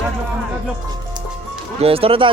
Okay, istorya.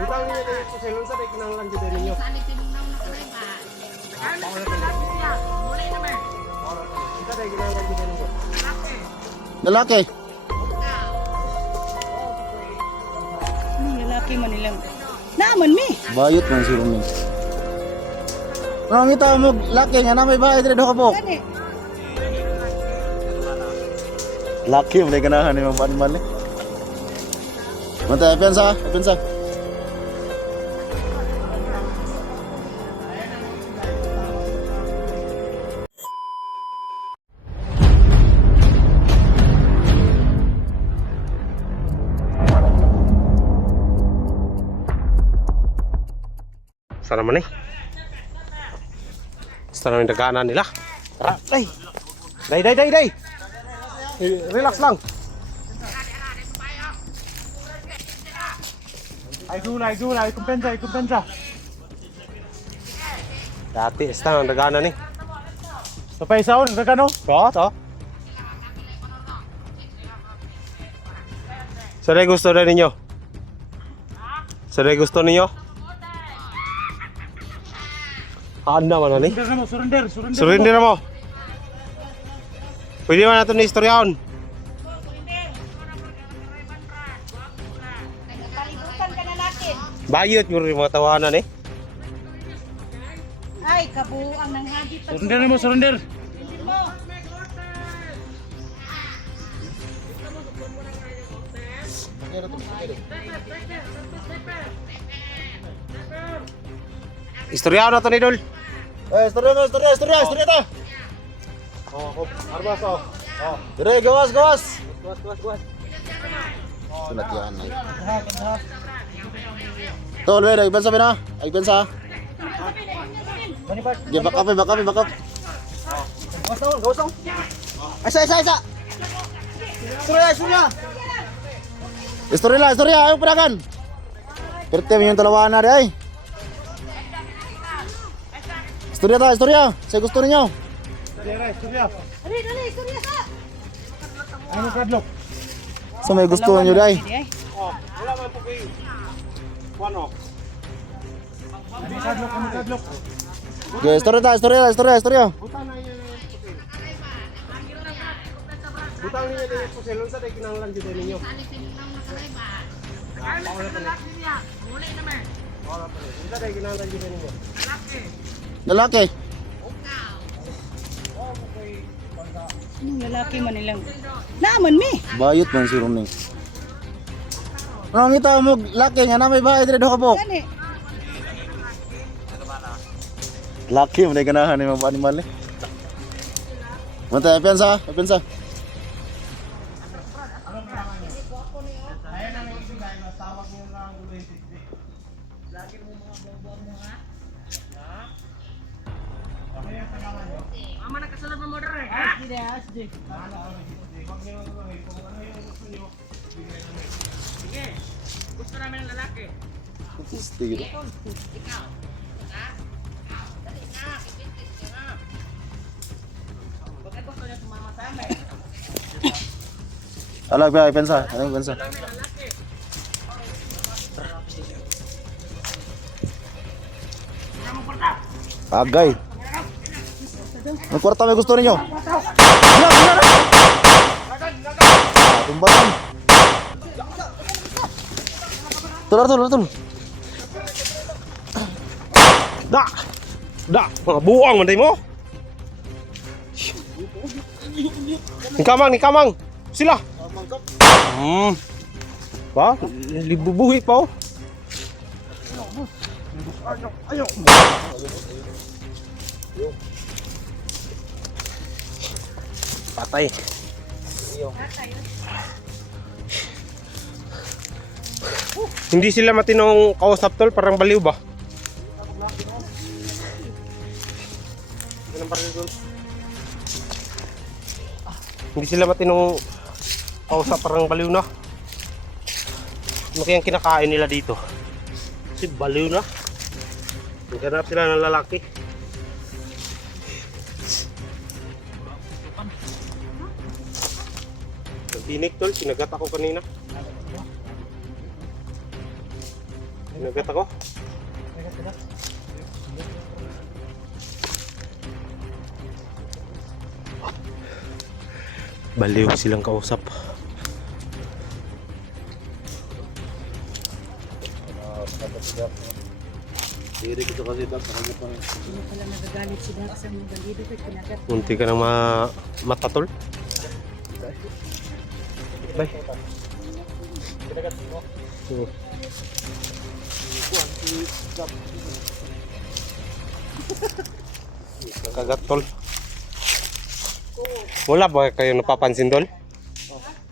Butang niya tayo sa selon sa kinanglan jud ninyo. Kita tayo kinanglan jud ninyo. Lalaki. Lalaki man nilang. Naaman mi. Bayot man si Rumi. Ano ngita mo laki nga na may bahay dire do ka po. Gani. Laki mo na ganahan ni mga animal ni. Mantay, pensa. Sana man eh. Sana yung dagaanan nila. Tara, day. Relax lang. Ay, kumpensa. Dati, esta ang dagaanan eh. Tapay sa on, kagano? To. Saan gusto na ninyo? Anda mana nih? Surrender mo. Pwede man natin na-istoryaon. Palibutan ka na natin. Bayot yung mga tawanan eh. Ay, kabuang ng hagit. Surrender. Mo. Istoryaon natin idol. Istorya ta. Arbas oh. Dire gawas. Sunat yan ay. Tol, wait, ay bensa. Ge back up. Gawasong. Isa. Istorya, ayo perakan. Perte yung talawan na ay. Istorya. Saya gusto ninyo. Dali, istorya sa. Ano kadlok? So may gusto niyo dai. Wala man po kayo. Ano? Ano kadlok? Ge istorya. Butang niya tayo sa selon sa kinanglan jud ninyo. Kita tayo kinanglan jud ninyo. Lalaki. Lalaki man nilang. Naaman mi. Bayot man si Rumi. Ano ngita mo laki nga na may bahay dire do ka po. Gani. Laki mo na ganahan ni mga animal ni. Mantay, pensa. Gusto namin ng lalaki. Stigil. Alag ba pensa? Anong pensa? Agay. Ang kwarta may gusto ninyo? Tumbatan. Tular. Da, mga buang man mo. Ni kamang. Sila. Ba, libubuhi pa oh. Patay. Hindi sila matinong kausap tol, parang baliw ba? Hindi sila matinong kausap, parang baliw na. Ano kayang kinakain nila dito? Kasi baliw na. Naghanap sila ng lalaki. Tinik tol, sinagat ako kanina. Sinagat ako. Baliw silang kausap. Diri ko kasi dapat sa kanya pa. Hindi pala nagagalit si Dax sa mga bandido ko. Kinagat. Munti ka nang matatol. Bay. Oo. Kagat tol. Wala ba kayo napapansin tol?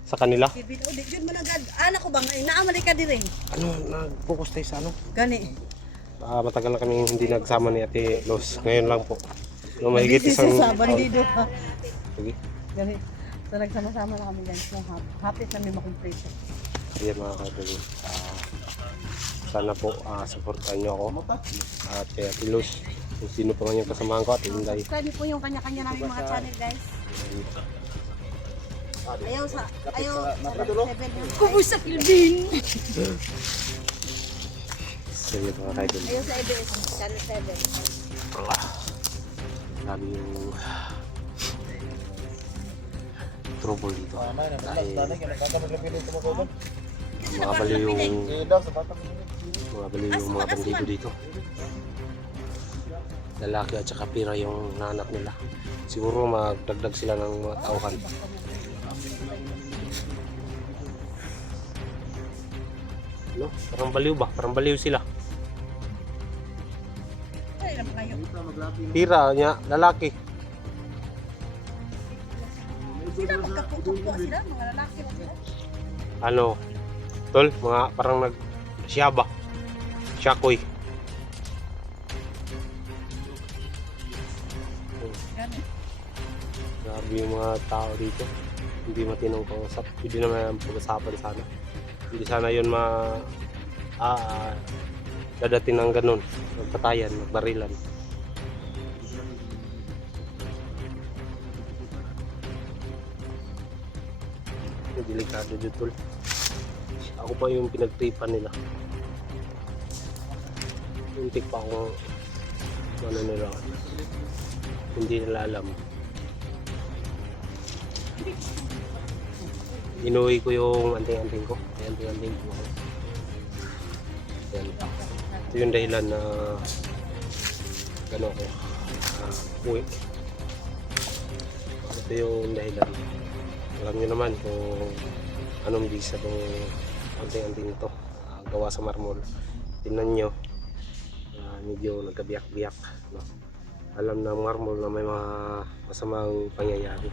Sa kanila? Bibin, o, di yun mo nagad. Anak ko bang, naamali ka din rin. Ano, nag-focus tayo sa ano? Gani. Matagal na kami hindi nagsama ni Ate Los. Ngayon lang po. No, mahigit isang... Sa bandido ha. Sige. Gani. So nagsama-sama na kami guys. So, happy na may makomplete. Ayan mga kaibigan. Sana po supportan nyo ako. At Ate Los. Kung sino pa man yung kasamahan ko at Inday. Subscribe niyo po yung kanya-kanya namin mga channel guys. Ayaw sa 7. Kubo sa Kilbing. Sige mga kaibigan. Ayaw sa ABS channel 7. Sabi yung trouble dito. Dahil mga baliw yung mga bandido dito. Lalaki at saka pira yung nanak nila. Siguro magdagdag sila ng mga tauhan. No? Parang baliw ba? Parang baliw sila. Ay, alam kayo. Pira niya, lalaki. Sila magkapupo sila, mga lalaki lang sila. Ano? Tol, mga parang nag-siyaba. Syakoy. Gani. Grabe yung mga tao dito. Hindi matinong kausap. Hindi naman pag-usapan sana. Hindi sana yun dadating ng ganun. Magpatayan, magbarilan. Delikado dito tol. Ako pa yung pinagtripan nila. Muntik pa akong ano nila. Hindi nila alam. Inuwi ko yung anting-anting ko. Anting-anting ko. Yan. Ito yung dahilan na gano'n ko. Uwi. Ito yung dahilan. Alam nyo naman kung anong bisa itong anting-anting ito. Gawa sa marmol. Tingnan nyo. Medyo nagkabiyak-biyak. No? Alam ng marmol na may mga masamang pangyayari.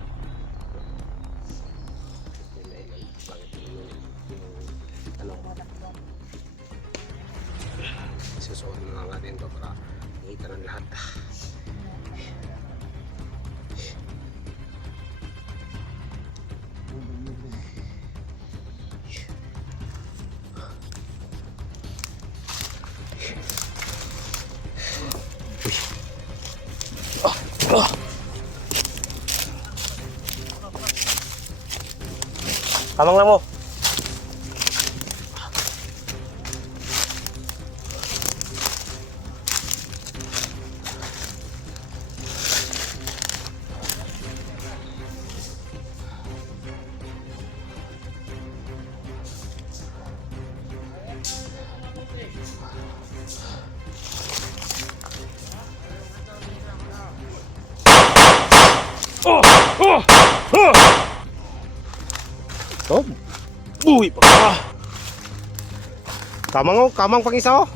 Isusuot na lang natin ito para makita ng lahat. Kamang lang mo. Tom. Uy, pagka. Kamang pang isa oh.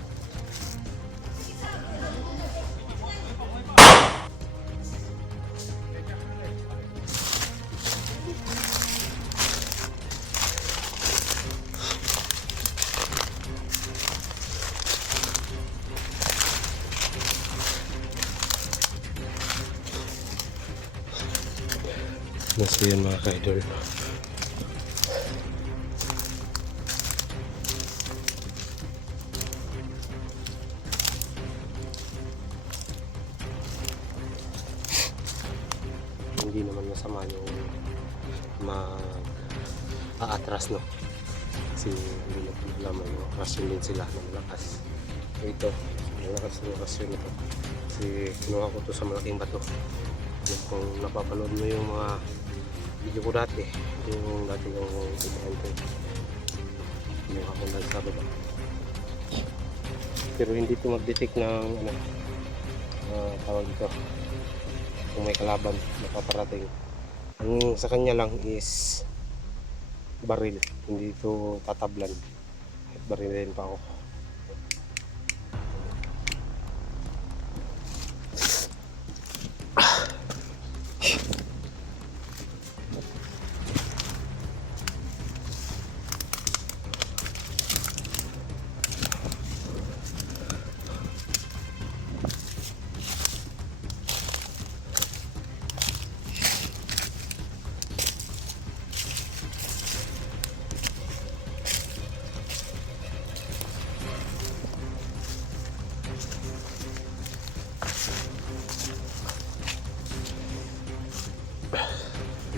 Nasa yan mga ka-idol. Hindi naman masama yung aatras, no? Kasi hindi na pinalaman yung rasyon din sila ng malakas. So ito, malakas yung rasyon ito. Kasi kinuha ko to sa malaking bato. Kung napapanood mo yung mga video ko dati, yung dati yung pinahantay, kinuha ko lang sa baba. Pero hindi ito mag-detect ng ano, tawag ito, kung may kalaban napaparating. Ang sa kanya lang is baril, hindi ito tatablan. Baril din pa ako.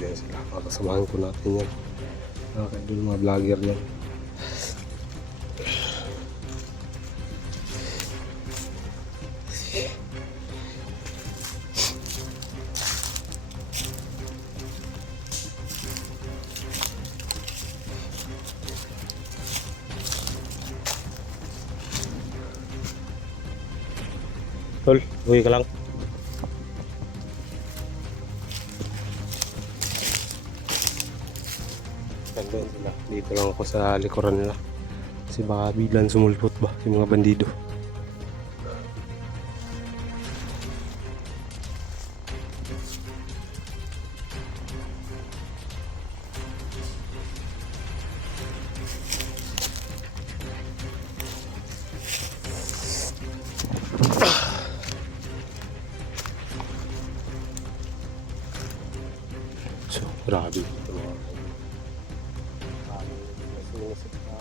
Yan sila, kakasamahan ko natin yan. Doon mga vlogger yan. Tol, uwi ka lang. Doon sila. Dito lang ako sa likuran nila. Kasi baka biglang sumulpot ba yung mga bandido. So, grabe ito mga sinisip na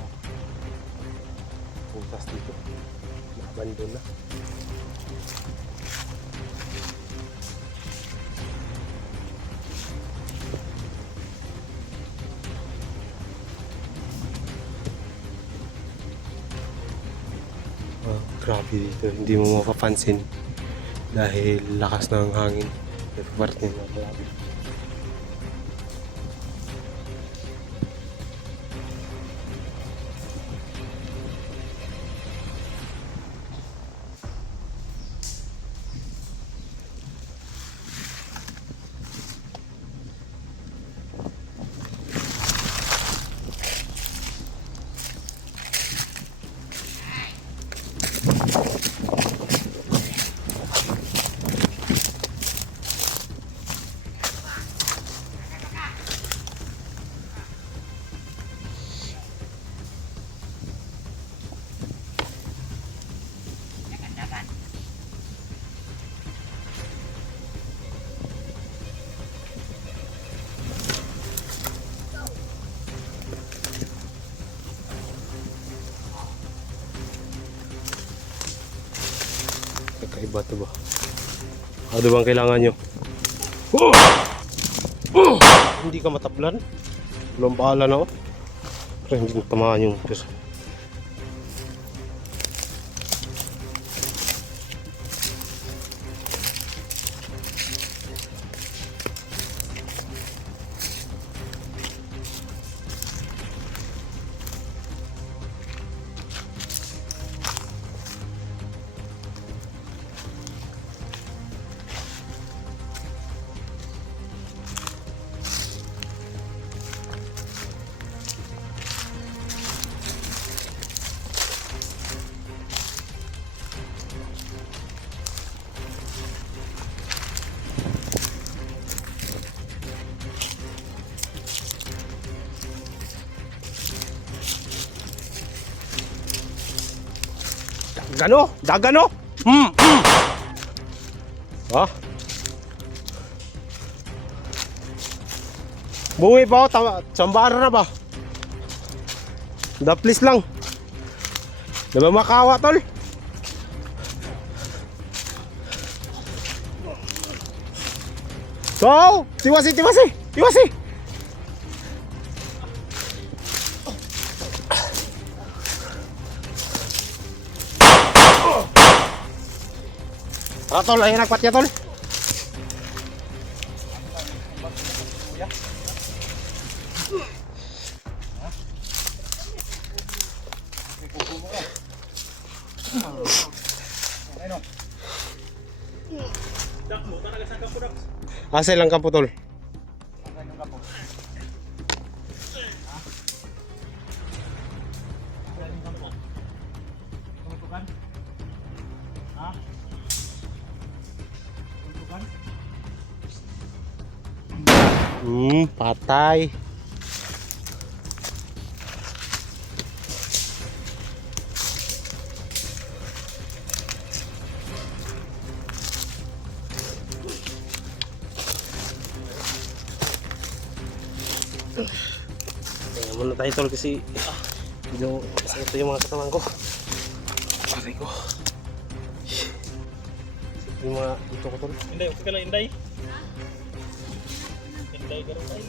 putas dito, nakabandon na. Grabe dito, hindi mo mapapansin dahil lakas ng hangin at parte na grabe. Kakaiba ito ba? Ano bang kailangan nyo? Hindi ka mataplan? Walang bahala na ako. Pero hindi ko tamaan yung pisa. Dagano? Dagano? Ha? Buwi pa ako, sambara na ba? Daplis lang. Diba makawa tol? So, tiwasi. Tara tol, ay nagpat niya tol. Asa lang kampo tol? Patay. Kaya muna tayo tol kasi ito yung mga katawan ko. Pare ko. Yung mga ito ko tol. Inday, okay ka lang, Inday. Inday, gano'n tayo.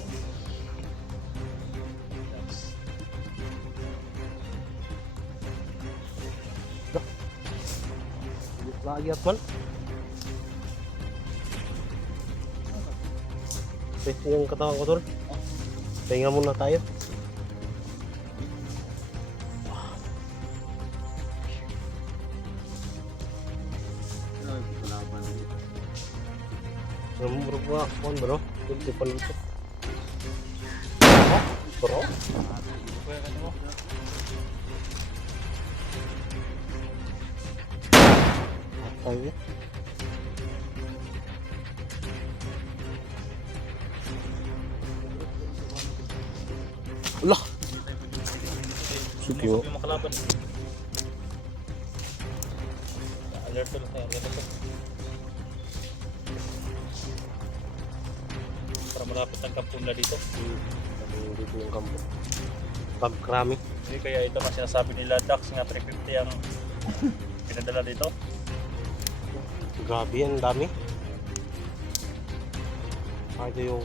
Lagi at man. Ito yung katawan ko tol. Pahinga muna tayo. Namurog nga kon bro. Hindi pa luto. Bro. Tayo. Allah. Sugyo. Yung makalaban. Alert ulit na yan. Para malapit ang kampung na dito. Dito yung kampo. Pagkrami. Hindi kaya ito mas sinasabi nila Dax nga 350 ang pinadala dito. Grabe yan, dami. Ito yung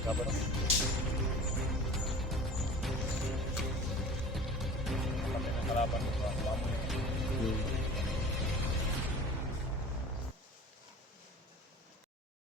Kapan no?